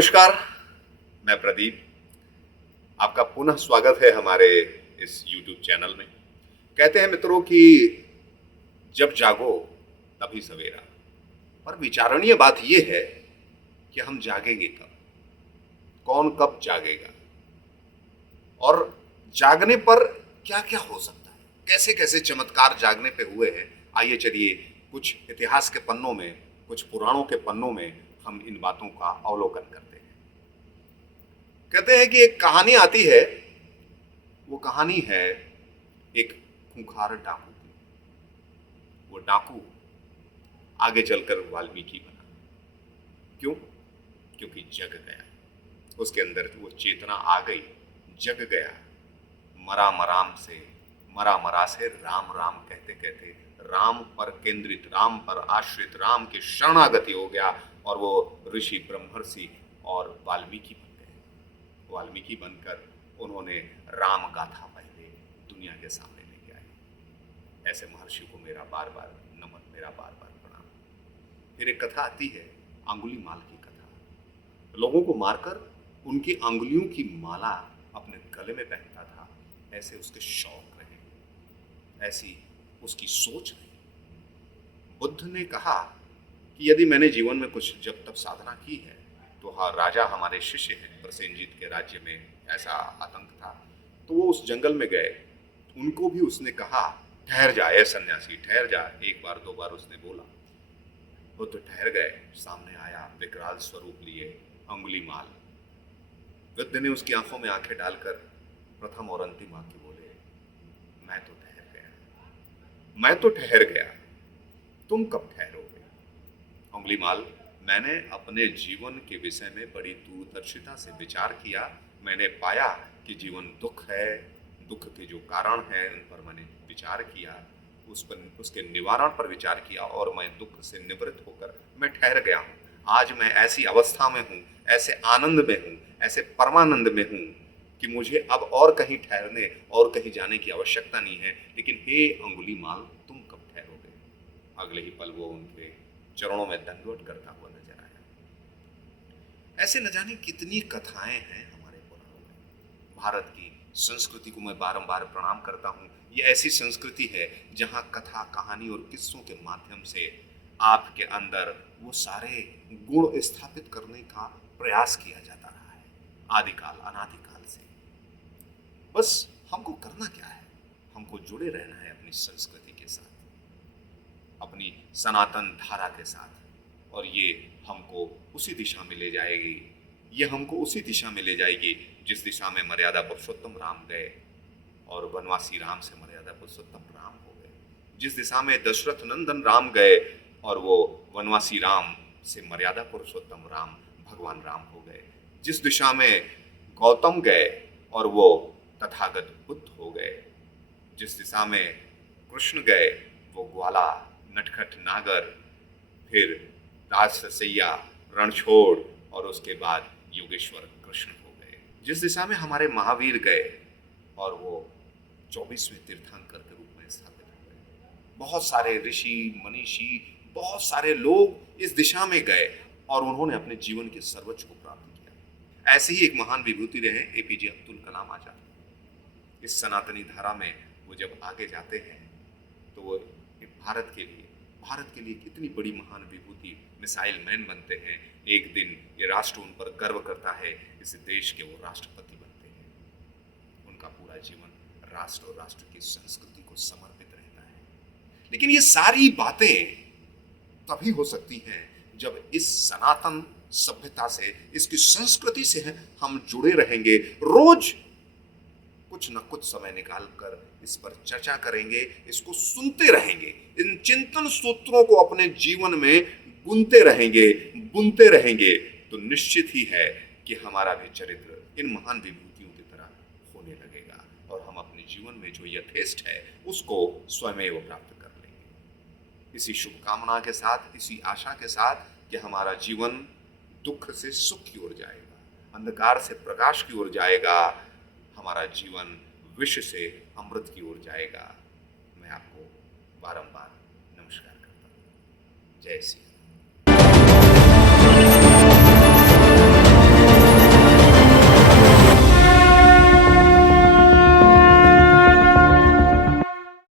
नमस्कार, मैं प्रदीप। आपका पुनः स्वागत है हमारे इस YouTube चैनल में। कहते हैं मित्रों कि जब जागो तभी सवेरा। पर विचारणीय बात यह है कि हम जागेंगे कब, कौन कब जागेगा और जागने पर क्या क्या हो सकता है, कैसे कैसे चमत्कार जागने पे हुए हैं। आइए चलिए कुछ इतिहास के पन्नों में, कुछ पुराणों के पन्नों में हम इन बातों का अवलोकन करते हैं। कहते हैं कि एक कहानी आती है, वो कहानी है एक खूंखार डाकू की। वो डाकू आगे चलकर वाल्मीकि बना। क्यों? क्योंकि जग गया, उसके अंदर वो चेतना आ गई, जग गया। मरा मरा से राम राम कहते कहते राम पर केंद्रित, राम पर आश्रित, राम के शरणागति हो गया और वो ऋषि ब्रह्मर्षि और वाल्मीकि बन गए। वाल्मीकि बनकर उन्होंने राम गाथा पहले दुनिया के सामने लेके आए। ऐसे महर्षि को मेरा बार बार नमन, मेरा बार बार प्रणाम। फिर एक कथा आती है, अंगुलीमाल की कथा। लोगों को मारकर उनकी अंगुलियों की माला अपने गले में पहनता था। ऐसे उसके शौक रहे, ऐसी उसकी सोच रही। बुद्ध ने कहा कि यदि मैंने जीवन में कुछ जब तक साधना की है तो हाँ, राजा हमारे शिष्य हैं, प्रसेनजीत के राज्य में ऐसा आतंक था, तो वो उस जंगल में गए। उनको भी उसने कहा ठहर जा ए सन्यासी, ठहर जा। एक बार दो बार उसने बोला। वो तो ठहर गए। सामने आया विकराल स्वरूप लिए अंगुलीमाल। वृद्ध ने उसकी आंखों में आंखें डालकर प्रथम और अंतिम वाक्य बोले, मैं तो ठहर गया, मैं तो ठहर गया, तुम कब ठहरोगे? अंगुलीमाल, मैंने अपने जीवन के विषय में बड़ी दूरदर्शिता से विचार किया। मैंने पाया कि जीवन दुख है, दुख के जो कारण हैं उन पर मैंने विचार किया, उस पर, उसके निवारण पर विचार किया और मैं दुख से निवृत्त होकर मैं ठहर गया हूँ। आज मैं ऐसी अवस्था में हूँ, ऐसे आनंद में हूँ, ऐसे परमानंद में हूँ कि मुझे अब और कहीं ठहरने और कहीं जाने की आवश्यकता नहीं है। लेकिन हे अंगुलीमाल, तुम कब ठहरोगे? अगले ही पल वो उनके चरणों में दंडवत करता हुआ नजर आया। ऐसे न जाने कितनी कथाएं हैं हमारे पुराणों में। भारत की संस्कृति को मैं बारंबार प्रणाम करता हूँ। ये ऐसी संस्कृति है जहाँ कथा, कहानी और किस्सों के माध्यम से आपके अंदर वो सारे गुण स्थापित करने का प्रयास किया जाता रहा है, आदिकाल अनादिकाल से। बस हमको करना क्या है? हमको जुड़े रहना है अपनी संस्कृति के साथ, अपनी सनातन धारा के साथ, और ये हमको उसी दिशा में ले जाएगी। ये हमको उसी दिशा में ले जाएगी जिस दिशा में मर्यादा पुरुषोत्तम राम गए और वनवासी राम से मर्यादा पुरुषोत्तम राम हो गए। जिस दिशा में दशरथ नंदन राम गए और वो वनवासी राम से मर्यादा पुरुषोत्तम राम भगवान राम हो गए। जिस दिशा में गौतम गए और वो तथागत बुद्ध हो गए। जिस दिशा में कृष्ण गए वो ग्वाला, नटखट नागर, फिर राजससैया, रणछोड़ और उसके बाद योगेश्वर कृष्ण हो गए। जिस दिशा में हमारे महावीर गए और वो 24वें तीर्थंकर के रूप में स्थापित हो गए। बहुत सारे ऋषि, मनीषी, बहुत सारे लोग इस दिशा में गए और उन्होंने अपने जीवन के सर्वोच्च को प्राप्त किया। ऐसे ही एक महान विभूति रहे एपीजे अब्दुल कलाम आजाद। इस सनातनी धारा में वो जब आगे जाते हैं तो वो भारत के लिए कितनी बड़ी महान विभूति, मिसाइल मैन बनते हैं। एक दिन ये राष्ट्र उन पर गर्व करता है, इस देश के वो राष्ट्रपति बनते हैं। उनका पूरा जीवन राष्ट्र और राष्ट्र की संस्कृति को समर्पित रहता है। लेकिन ये सारी बातें तभी हो सकती हैं जब इस सनातन सभ्यता से, इसकी संस्कृति से हम जुड़े रहेंगे। रोज कुछ न कुछ समय निकाल कर इस पर चर्चा करेंगे, इसको सुनते रहेंगे, इन चिंतन सूत्रों को अपने जीवन में बुनते रहेंगे, तो निश्चित ही है कि हमारा भी चरित्र इन महान विभूतियों की तरह होने लगेगा और हम अपने जीवन में जो यथेष्ट है उसको स्वयं प्राप्त कर लेंगे। इसी शुभकामना के साथ, इसी आशा के साथ कि हमारा जीवन दुख से सुख की ओर जाएगा, अंधकार से प्रकाश की ओर जाएगा, हमारा जीवन विष से अमृत की ओर जाएगा। मैं आपको बारंबार नमस्कार करता हूँ। जय श्री